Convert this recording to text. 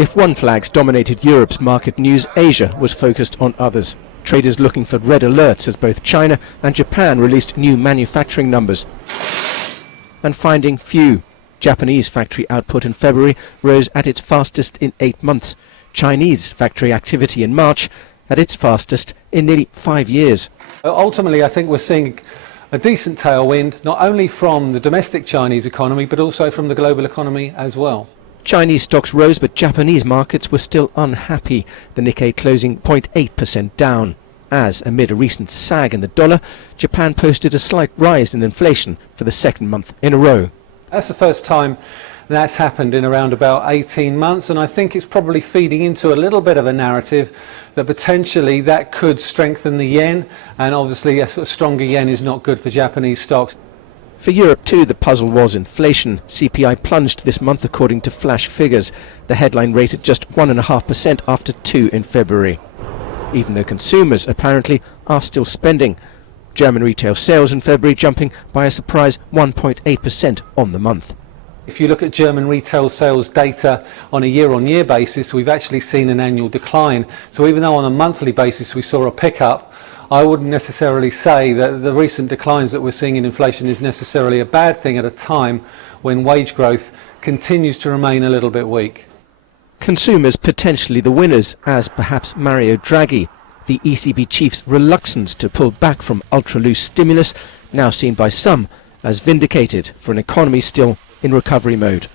If one flags dominated Europe's market news, Asia was focused on others. Traders looking for red alerts as both China and Japan released new manufacturing numbers and finding few. Japanese factory output in February rose at its fastest in 8 months. Chinese factory activity in March at its fastest in nearly 5 years. Ultimately, I think we're seeing a decent tailwind, not only from the domestic Chinese economy, but also from the global economy as well. Chinese stocks rose, but Japanese markets were still unhappy, the Nikkei closing 0.8% down. As, amid a recent sag in the dollar, Japan posted a slight rise in inflation for the second month in a row. That's the first time that's happened in around about 18 months, and I think it's probably feeding into a little bit of a narrative that potentially that could strengthen the yen, and obviously a sort of stronger yen is not good for Japanese stocks. For Europe too, the puzzle was inflation. CPI plunged this month according to flash figures. The headline rate at just 1.5% after 2% in February. Even though consumers apparently are still spending. German retail sales in February jumping by a surprise 1.8% on the month. If you look at German retail sales data on a year-on-year basis, we've actually seen an annual decline. So even though on a monthly basis we saw a pickup, I wouldn't necessarily say that the recent declines that we're seeing in inflation is necessarily a bad thing at a time when wage growth continues to remain a little bit weak. Consumers potentially the winners, as perhaps Mario Draghi. The ECB chief's reluctance to pull back from ultra-loose stimulus, now seen by some as vindicated for an economy still in recovery mode.